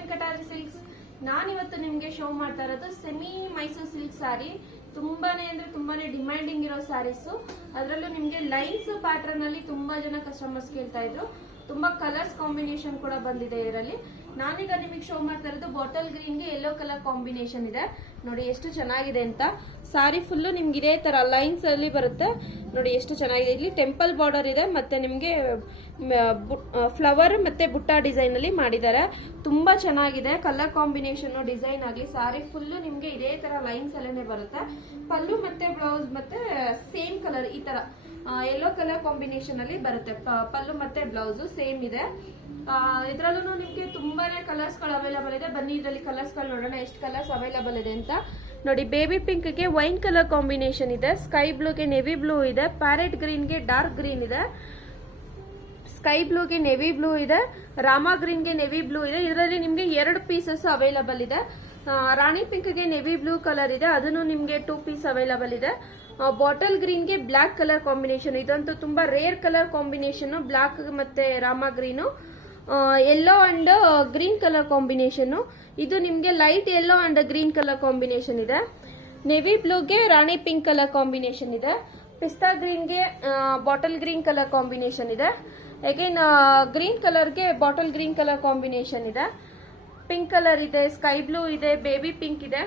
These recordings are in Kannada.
ವೆಂಕಟಾದ್ರಿ ಸಿಲ್ಕ್ಸ್. ನಾನಿವತ್ತು ನಿಮ್ಗೆ ಶೋ ಮಾಡ್ತಾ ಇರೋದು ಸೆಮಿ ಮೈಸೂರು ಸಿಲ್ಕ್ ಸಾರಿ. ತುಂಬಾನೇ ಅಂದ್ರೆ ತುಂಬಾನೇ ಡಿಮ್ಯಾಂಡಿಂಗ್ ಇರೋ ಸ್ಯಾರೀಸ್. ಅದರಲ್ಲೂ ನಿಮ್ಗೆ ಲೈನ್ಸ್ ಪ್ಯಾಟರ್ನ್ ಅಲ್ಲಿ ತುಂಬಾ ಜನ ಕಸ್ಟಮರ್ಸ್ ಕೇಳ್ತಾ ಇದ್ರು. ತುಂಬಾ ಕಲರ್ಸ್ ಕಾಂಬಿನೇಷನ್ ಕೂಡ ಬಂದಿದೆ ಇದರಲ್ಲಿ. ನಾನೀಗ ನಿಮಗೆ ಶೋ ಮಾಡ್ತಾ ಇರೋದು ಬಾಟಲ್ ಗ್ರೀನ್ಗೆ ಯೆಲ್ಲೋ ಕಲರ್ ಕಾಂಬಿನೇಷನ್ ಇದೆ. ನೋಡಿ ಎಷ್ಟು ಚೆನ್ನಾಗಿದೆ ಅಂತ. ಸಾರಿ ಫುಲ್ಲು ನಿಮ್ಗೆ ಇದೇ ತರ ಲೈನ್ಸ್ ಅಲ್ಲಿ ಬರುತ್ತೆ. ನೋಡಿ ಎಷ್ಟು ಚೆನ್ನಾಗಿದೆ. ಇಲ್ಲಿ ಟೆಂಪಲ್ ಬಾರ್ಡರ್ ಇದೆ, ಮತ್ತೆ ನಿಮ್ಗೆ ಫ್ಲವರ್ ಮತ್ತೆ ಬುಟ್ಟ ಡಿಸೈನ್ ಅಲ್ಲಿ ಮಾಡಿದ್ದಾರೆ. ತುಂಬಾ ಚೆನ್ನಾಗಿದೆ ಕಲರ್ ಕಾಂಬಿನೇಷನ್ ಡಿಸೈನ್ ಆಗಲಿ. ಸಾರಿ ಫುಲ್ಲು ನಿಮ್ಗೆ ಇದೇ ತರ ಲೈನ್ಸ್ ಅಲ್ಲೇನೆ ಬರುತ್ತೆ. ಪಲ್ಲು ಮತ್ತೆ ಬ್ಲೌಸ್ ಮತ್ತೆ ಸೇಮ್ ಕಲರ್ ಈ ತರ ಯೆಲ್ಲೋ ಕಲರ್ ಕಾಂಬಿನೇಷನ್ ಅಲ್ಲಿ ಬರುತ್ತೆ. ಪಲ್ಲು ಮತ್ತೆ ಬ್ಲೌಸ್ ಸೇಮ್ ಇದೆ. ಇದ್ರಲ್ಲೂ ನಿಮ್ಗೆ ತುಂಬಾನೇ ಕಲರ್ಸ್ ಗಳು ಅವೈಲೇಬಲ್ ಇದೆ. ಬನ್ನಿ ಇದರಲ್ಲಿ ಕಲರ್ಸ್ ಗಳು ನೋಡೋಣ ಎಷ್ಟು ಕಲರ್ಸ್ ಅವೈಲೇಬಲ್ ಇದೆ ಅಂತ. ನೋಡಿ, ಬೇಬಿ ಪಿಂಕ್ ಗೆ ವೈನ್ ಕಲರ್ ಕಾಂಬಿನೇಷನ್ ಇದೆ, ಸ್ಕೈ ಬ್ಲೂಗೆ ನೆವಿ ಬ್ಲೂ ಇದೆ, ಪ್ಯಾರೆಟ್ ಗ್ರೀನ್ ಗೆ ಡಾರ್ಕ್ ಗ್ರೀನ್ ಇದೆ, ಸ್ಕೈ ಬ್ಲೂಗೆ ನೆವಿ ಬ್ಲೂ ಇದೆ, ರಾಮಾ ಗ್ರೀನ್ ಗೆ ನೆವಿ ಬ್ಲೂ ಇದೆ. ಇದರಲ್ಲಿ ನಿಮ್ಗೆ 2 ಪೀಸಸ್ ಅವೈಲೇಬಲ್ ಇದೆ. ರಾಣಿ ಪಿಂಕ್ ಗೆ ನೆವಿ ಬ್ಲೂ ಕಲರ್ ಇದೆ, ಅದನ್ನು ನಿಮ್ಗೆ 2 ಪೀಸ್ ಅವೈಲೇಬಲ್ ಇದೆ. ಬಾಟಲ್ ಗ್ರೀನ್ ಗೆ ಬ್ಲಾಕ್ ಕಲರ್ ಕಾಂಬಿನೇಷನ್, ಇದಂತೂ ತುಂಬಾ ರೇರ್ ಕಲರ್ ಕಾಂಬಿನೇಷನ್. ಬ್ಲಾಕ್ ಮತ್ತೆ Rama green, yellow and green colour combination. ಇದು ನಿಮ್ಗೆ light yellow and green colour combination ಇದೆ. ನೆವಿ ಬ್ಲೂಗೆ ರಾಣಿ ಪಿಂಕ್ ಕಲರ್ ಕಾಂಬಿನೇಷನ್ ಇದೆ. ಪಿಸ್ತಾ ಗ್ರೀನ್ಗೆ ಬಾಟಲ್ ಗ್ರೀನ್ ಕಲರ್ ಕಾಂಬಿನೇಷನ್ ಇದೆ. ಅಗೇನ್ ಗ್ರೀನ್ ಕಲರ್ಗೆ ಬಾಟಲ್ ಗ್ರೀನ್ ಕಲರ್ ಕಾಂಬಿನೇಷನ್ ಇದೆ. ಪಿಂಕ್ ಕಲರ್ ಇದೆ, ಸ್ಕೈ ಬ್ಲೂ ಇದೆ, ಬೇಬಿ ಪಿಂಕ್ ಇದೆ.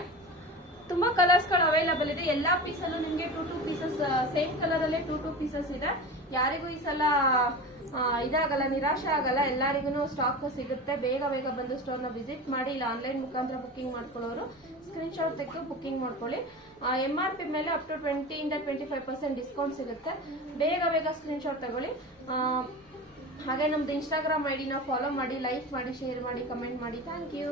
ತುಂಬಾ ಕಲರ್ಸ್ ಗಳು ಅವೈಲೇಬಲ್ ಇದೆ. ಎಲ್ಲಾ ಪೀಸ್ ಅಲ್ಲೂ ನಿಮ್ಗೆ 2 ಪೀಸಸ್ ಸೇಮ್ ಕಲರ್ ಅಲ್ಲೇ 2 ಪೀಸಸ್ ಇದೆ. ಯಾರಿಗೂ ಈ ಸಲ ಇದಾಗಲ್ಲ, ನಿರಾಶೆ ಆಗಲ್ಲ. ಎಲ್ಲರಿಗೂ ಸ್ಟಾಕ್ ಸಿಗುತ್ತೆ. ಬೇಗ ಬೇಗ ಬಂದು ಸ್ಟೋರ್ ನ ವಿಸಿಟ್ ಮಾಡಿ. ಇಲ್ಲ ಆನ್ಲೈನ್ ಮುಖಾಂತರ ಬುಕಿಂಗ್ ಮಾಡ್ಕೊಳ್ಳೋರು ಸ್ಕ್ರೀನ್ ಶಾಟ್ ತೆಗೆದು ಬುಕಿಂಗ್ ಮಾಡ್ಕೊಳ್ಳಿ. MRP ಮೇಲೆ ಅಪ್ ಟು 20 ಇಂದ 25% ಡಿಸ್ಕೌಂಟ್ ಸಿಗುತ್ತೆ. ಬೇಗ ಬೇಗ ಸ್ಕ್ರೀನ್ ಶಾಟ್ ತಗೊಳ್ಳಿ. ಹಾಗೆ ನಮ್ದು ಇನ್ಸ್ಟಾಗ್ರಾಮ್ ID ನ ಫಾಲೋ ಮಾಡಿ, ಲೈಕ್ ಮಾಡಿ, ಶೇರ್ ಮಾಡಿ, ಕಮೆಂಟ್ ಮಾಡಿ. Thank you.